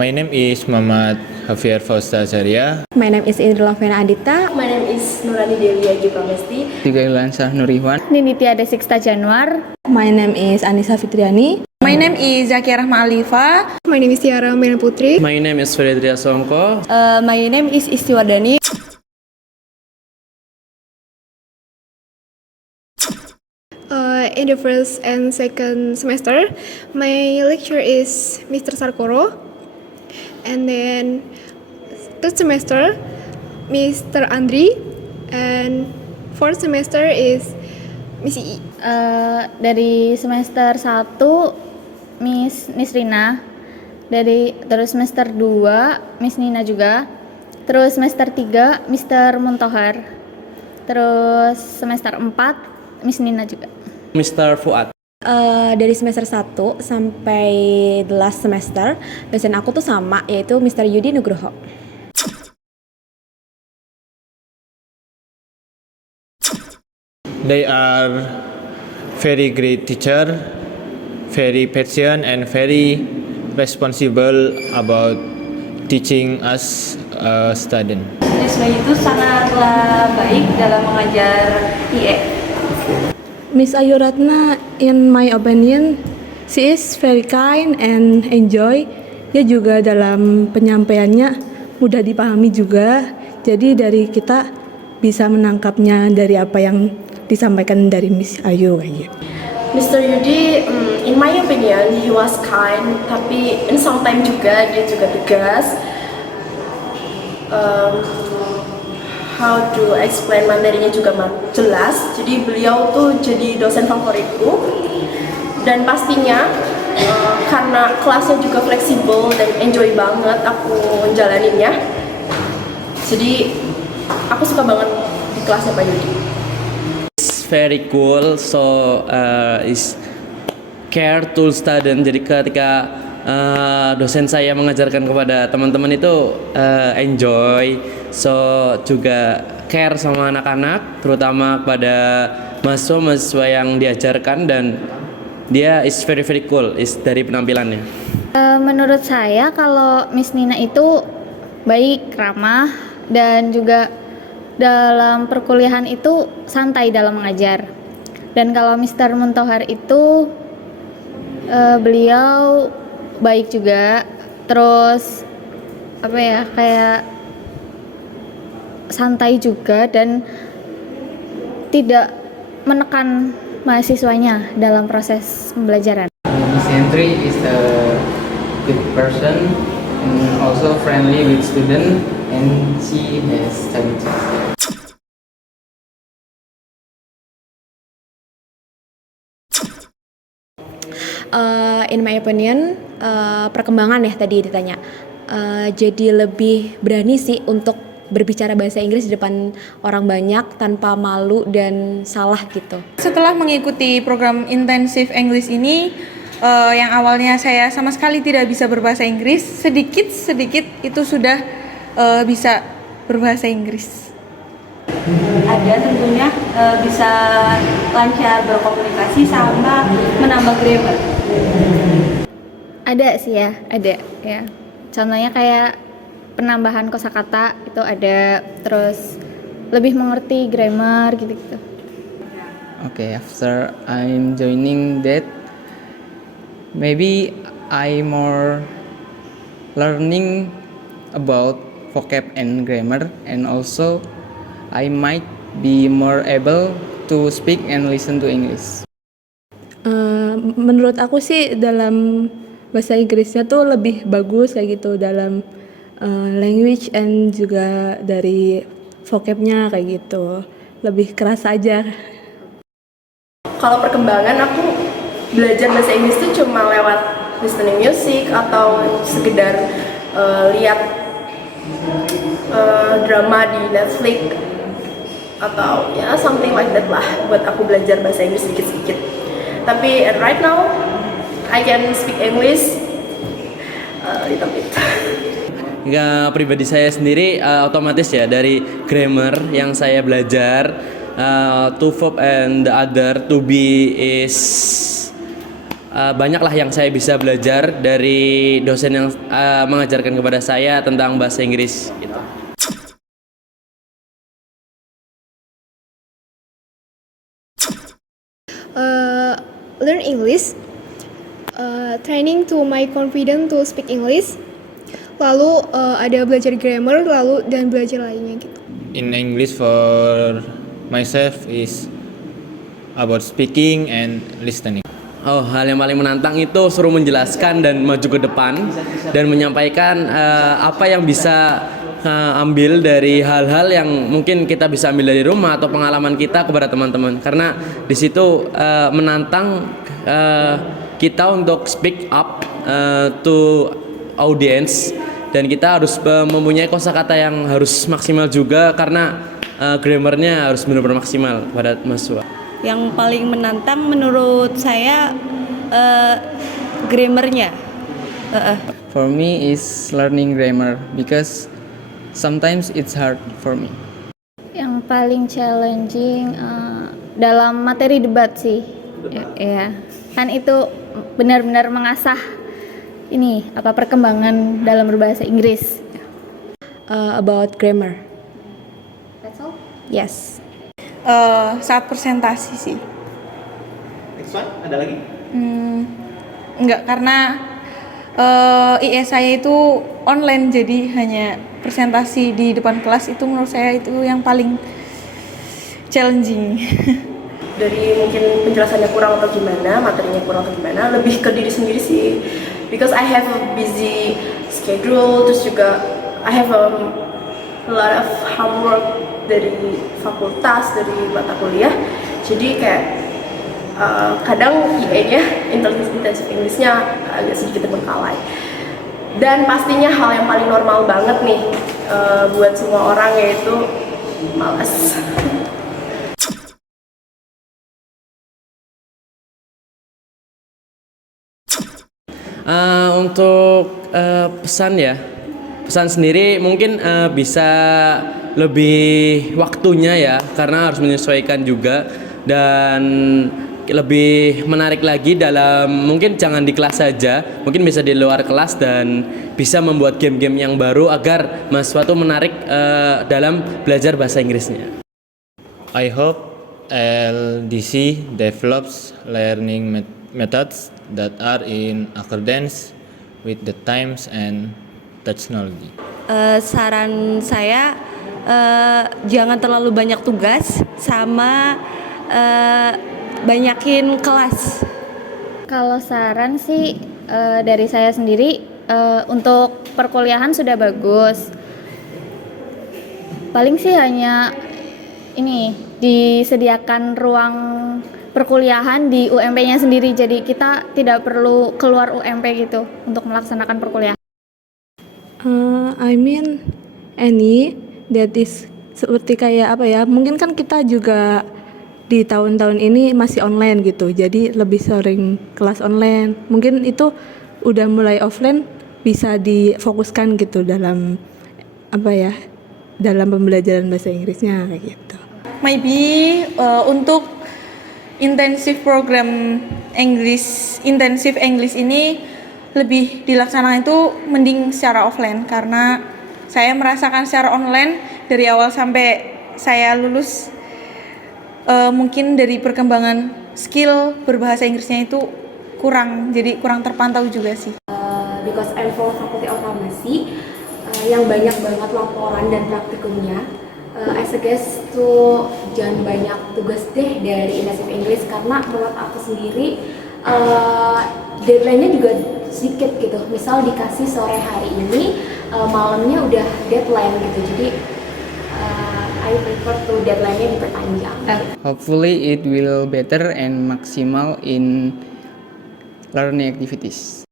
My name is Muhammad Javier Fausta Zaria. My name is Indra Lovena Adita. My name is Nurani Dewi Aji Pramesti. Tiga Ilansah Nurihwan. Ninditya Desiksta Januar. My name is Anissa Fitriani. My name is Zakia Rahma Alifa. My name is Tiara Melan Putri. My name is Fredria Songko. My name is Istiwardani. In the first and second semester, my lecturer is Mr. Sarkoro. And then third semester, Mr. Andri. And fourth semester is Miss I. Dari semester 1 Miss Nisrina. Terus semester 2 Miss Nina juga. Terus semester 3 Mr. Muntohar. Terus semester 4 Miss Nina juga. Mr. Fuad. Dari semester 1 sampai the last semester, dosen aku tuh sama, yaitu Mr. Yudi Nugroho. They are very great teacher, very patient and very responsible about teaching us student. Siswa itu sangatlah baik dalam mengajar IE. Miss Ayu Ratna, in my opinion, she is very kind and enjoy. Dia juga dalam penyampaiannya mudah dipahami juga. Jadi dari kita bisa menangkapnya dari apa yang disampaikan dari Miss Ayu kayak gitu. Mr. Yudi, in my opinion, he was kind, tapi in sometimes juga dia juga tegas. How to explain materinya juga jelas. Jadi beliau tuh jadi dosen favoritku. Dan pastinya karena kelasnya juga fleksibel dan enjoy banget aku menjalaninya. Jadi aku suka banget di kelasnya Pak Yudi. It's very cool, so is care to student. Jadi ketika dosen saya mengajarkan kepada teman-teman itu enjoy, so juga care sama anak-anak, terutama pada mahasiswa yang diajarkan, dan dia is very cool is dari penampilannya. Menurut saya kalau Miss Nina itu baik, ramah, dan juga dalam perkuliahan itu santai dalam mengajar. Dan kalau Mr. Muntohar itu beliau baik juga, terus kayak santai juga dan tidak menekan mahasiswanya dalam proses pembelajaran. Miss Hendry is a good person and also friendly with student, and she has studied. In my opinion, perkembangan ya tadi ditanya. Jadi lebih berani sih untuk berbicara bahasa Inggris di depan orang banyak tanpa malu dan salah gitu. Setelah mengikuti program intensif English ini, yang awalnya saya sama sekali tidak bisa berbahasa Inggris, sedikit itu sudah bisa berbahasa Inggris. Ada tentunya bisa lancar berkomunikasi sama menambah grammar. Ada sih ya, ada ya. Contohnya kayak penambahan kosakata itu ada, terus lebih mengerti grammar gitu-gitu. Okay, after I'm joining that, maybe I more learning about vocab and grammar, and also I might be more able to speak and listen to English. Menurut aku sih dalam bahasa Inggrisnya tuh lebih bagus kayak gitu dalam language and juga dari vocabnya kayak gitu, lebih keras aja. Kalau perkembangan aku belajar bahasa Inggris tuh cuma lewat listening music atau sekedar lihat drama di Netflix atau ya something like that lah buat aku belajar bahasa Inggris sedikit-sedikit. Tapi right now I can speak English little bit. Ya, pribadi saya sendiri otomatis ya dari grammar yang saya belajar, to verb and the other to be is banyaklah yang saya bisa belajar dari dosen yang mengajarkan kepada saya tentang bahasa Inggris gitu. Learn English, training to my confidence to speak English, lalu ada belajar grammar, lalu dan belajar lainnya gitu. In English for myself is about speaking and listening. Oh, hal yang paling menantang itu suruh menjelaskan dan maju ke depan dan menyampaikan apa yang bisa ambil dari hal-hal yang mungkin kita bisa ambil dari rumah atau pengalaman kita kepada teman-teman. Karena di situ menantang kita untuk speak up to audience, dan kita harus mempunyai kosakata yang harus maksimal juga karena grammarnya harus benar-benar maksimal pada mahasiswa. Yang paling menantang menurut saya grammarnya. For me is learning grammar because sometimes it's hard for me. Yang paling challenging dalam materi debat sih, ya kan itu benar-benar mengasah ini perkembangan dalam berbahasa Inggris. About grammar. That's all? Yes. Saat presentasi sih. Next one, ada lagi? Enggak, karena IS saya itu online, jadi hanya presentasi di depan kelas. Itu menurut saya itu yang paling challenging. Dari mungkin penjelasannya kurang atau gimana, materinya kurang atau gimana, lebih ke diri sendiri sih. Because I have a busy schedule, terus juga I have a lot of homework dari fakultas, dari mata kuliah. Jadi kayak kadang IE-nya, intensive English-nya agak sedikit terbengkalai. Dan pastinya hal yang paling normal banget nih buat semua orang, yaitu malas. Untuk pesan sendiri mungkin bisa lebih waktunya ya, karena harus menyesuaikan juga, dan lebih menarik lagi dalam, mungkin jangan di kelas saja, mungkin bisa di luar kelas dan bisa membuat game-game yang baru agar mahasiswa itu menarik dalam belajar bahasa Inggrisnya. I hope LDC develops learning methods that are in accordance with the times and technology. Saran saya jangan terlalu banyak tugas, sama banyakin kelas. Kalau saran sih dari saya sendiri, untuk perkuliahan sudah bagus. Paling sih hanya ini disediakan ruang perkuliahan di UMP-nya sendiri, jadi kita tidak perlu keluar UMP gitu untuk melaksanakan perkuliahan. I mean any that is seperti kayak mungkin kan kita juga di tahun-tahun ini masih online gitu, jadi lebih sering kelas online. Mungkin itu udah mulai offline, bisa difokuskan gitu dalam dalam pembelajaran bahasa Inggrisnya kayak gitu. Maybe untuk intensif program intensif English ini lebih dilaksanakan itu mending secara offline, karena saya merasakan secara online dari awal sampai saya lulus, mungkin dari perkembangan skill berbahasa Inggrisnya itu jadi kurang terpantau juga sih. Because I'm from Faculty of Pharmacy, yang banyak banget laporan dan praktikumnya, I suggest to jangan banyak tugas deh dari intensive English, karena menurut aku sendiri deadline-nya juga sedikit gitu. Misal dikasih sore hari ini, malamnya udah deadline gitu. Jadi I prefer to deadline-nya diperpanjang. Hopefully it will better and maximal in learning activities.